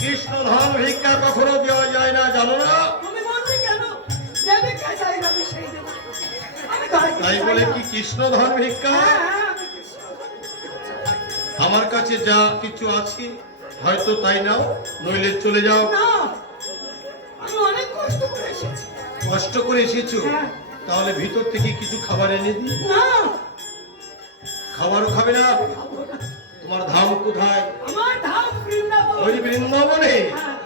কৃষ্ণ ধন ভিক্ষা কখনো দেওয়া যায় না জানো না? তাই বলে কি কৃষ্ণ ধন ভিক্ষা? হ্যাঁ, হ্যাঁ, কিছু- আমার কাছে যা কিছু আছে হয়তো তাই নাও নইলে চলে যাও। কষ্ট করে এসেছি। হ্যাঁ। তাহলে ভিতর থেকে কিছু খাবার এনে দিই? খাবারও খাবে না। তোমার ধাম কোথায়? ওই বৃন্দাবনে। হ্যাঁ,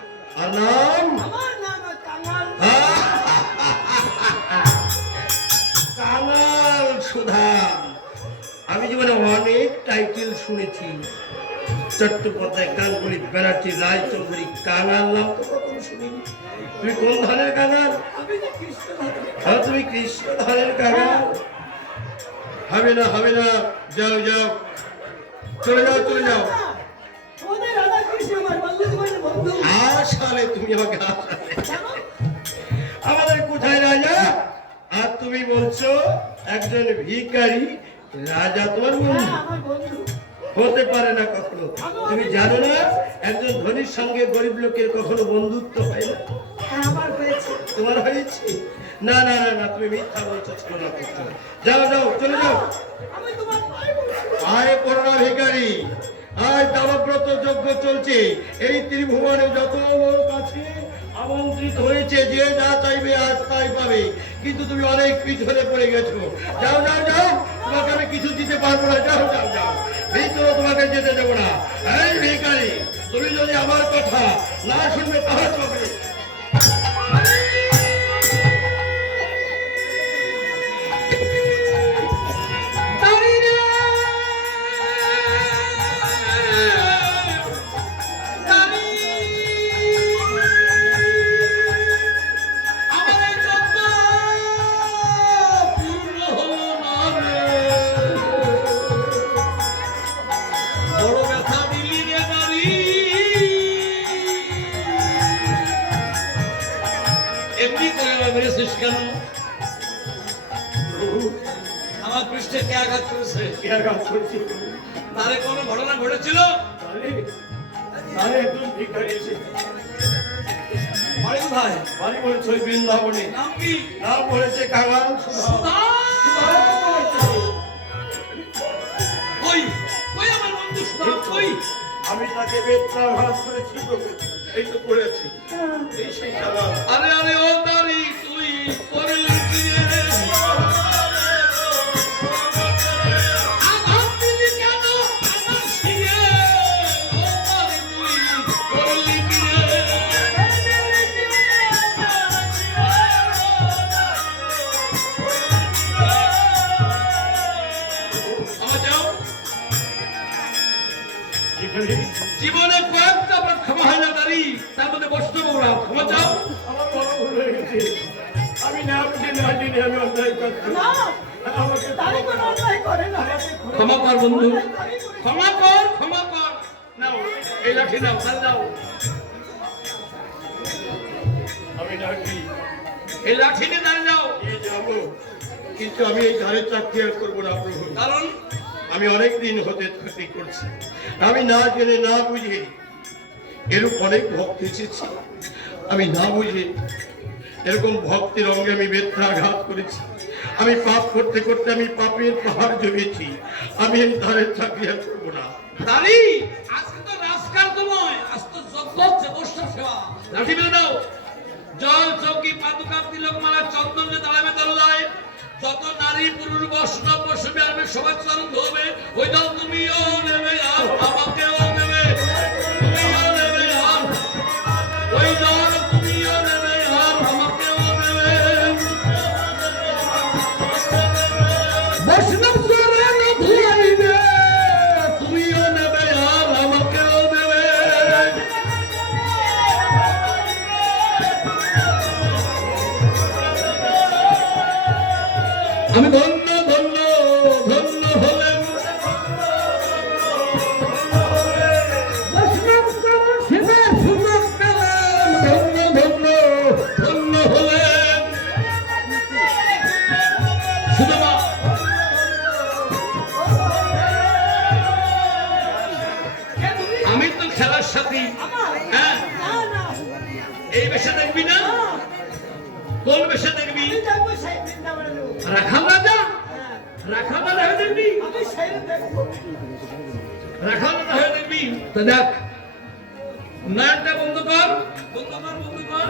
আর নাম? কাঙাল সুধা। আমি জীবনে অনেক টাইটেল শুনেছি। চট্টোপাধ্যায় গাঙ্গুলি ব্যানার্জি রায় চৌধুরী কাঙাল নাম তো কখনো শুনিনি। তুমি কোন ধানের কাঙাল। হ্যাঁ তুমি কৃষ্ণ ধানের কাঙাল হবে না হবে না। যাও যাও। চলে যাও চলে যাও। আসলে তুমি আমাকে আসালে আমাদের কোথায় রাজা? আর তুমি বলছো একজন ভিখারি রাজা তোমার হ্যাঁ, বন্ধু। হতে পারে না কখনো। তুমি জানো না একজন ধনীর সঙ্গে গরিব লোকের কখনো বন্ধুত্ব হয় না? হ্যাঁ আমার হয়েছে। তোমার হয়েছে? না না না না তুমি মিথ্যা বলছো ছিল না করছ। যাও যাও চলে যাও। পায়ে পড়ছি। আয় করোনা ভিখারি দাবাব্রত যজ্ঞ চলছে। এই ত্রিভুবনে যত লোক আছে, আমন্ত্রিত হয়েছে, যে যা চাইবে আজ তাই পাবে। কিন্তু তুমি অনেক পিছনে পড়ে গেছো। যাও যাও যাও, তোমাকে আমি কিছু দিতে পারব না। যাও যাও যাও। ভিতরে তোমাকে যেতে দেবো না। এই ভিকারি তুমি যদি আমার কথা না শুনবে তাহলে মেরেছিস কেন? আমার পৃষ্ঠে কে আঘাত করেছে? কে আঘাত করছি? তারে কোনো ঘটনা ঘটেছিল? আরে, আরে একজন ভিখারি এসেছে। বাড়ি কোথায়? বাড়ি বলেছে ওই বৃন্দাবনে। নাম কি? নাম বলেছে কাঙাল সুধা। সুধা! কই? কই আমার বন্ধু সুধা কই? আমি তাকে বেত্রাঘাত করেছি এই তো করেছি এই সেই কাঙাল আরে আরে ও নারী জীবনে কয়েকটা আপনার ক্ষমা হয় না দাঁড়ি। তার মধ্যে বৈষ্ণব ওরা ক্ষমা চাও? আমার বড় ভুল হয়ে গেছে। আমি না বুঝে না জেনে আমি অন্যায় করছি না আমাকে তারে কোনো অন্যায় করে না। ক্ষমা কর। বন্ধু। ক্ষমা কর ক্ষমা কর। নাও এই লাঠি নাও দাও আমি ডাকি। এই লাঠি নিয়ে দাঁড়িয়ে যাও যাব কিন্তু আমি এই ধারে চাকরি আর করব না প্রভু কারণ? আমি অনেক দিন হতে চাকরি করছি। আমি না জেনে না বুঝে এরকম অনেক ভক্ত এসেছি। আমি না বুঝে এরকম ভক্তের অঙ্গে আমি বেত্রাঘাত করেছি। আমি পাপ করতে করতে আমি পাপের পাহাড় জমেছি আমি এই ধারের চাকরি আর করব না। দাঁড়ি আজকে তো রাজকাল তোমায় আজ তো যজ্ঞ সেবা লাঠি মেরে দাও। জল চৌকি পাদুকা তিলক মালা চন্দন যে দাঁড়াবে দল্লায় যত নারী পুরুষ বৈষ্ণব বসবে আমি সবার চরণ হবে ওই দল তুমিও নেবে আমাকেও আমি ধন্য ধন্য ধন্য হলেন আমি তো খেলার সাথী। হ্যাঁ। এই বেশে দেখবি না। কোন বেশে দেখবি। রাখাল রাজা রাখাল রাজা হয়ে। দেখবি? আমি সেই দেখব। রাখাল রাজা হয়ে দেখবি? তো দেখ নয়নটা বন্ধ কর। বন্ধ কর বন্ধ কর।